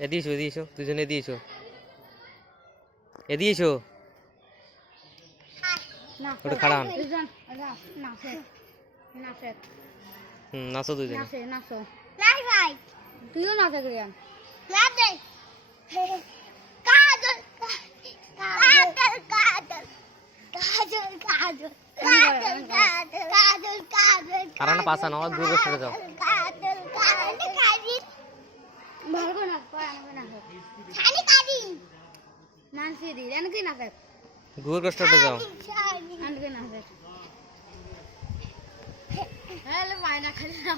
এদিকে এসো দুজনে এদিকে এসো ওটা খাড়া হন নাচো দুজনে তুইও নাচে করিয়ান কারণ পাশা না দূর বসে যাও ভালো করে নাচ মানসি দি এনকে নাচে দূর কষ্টে যাও এনকে নাচে হ্যালো মাইনা খালি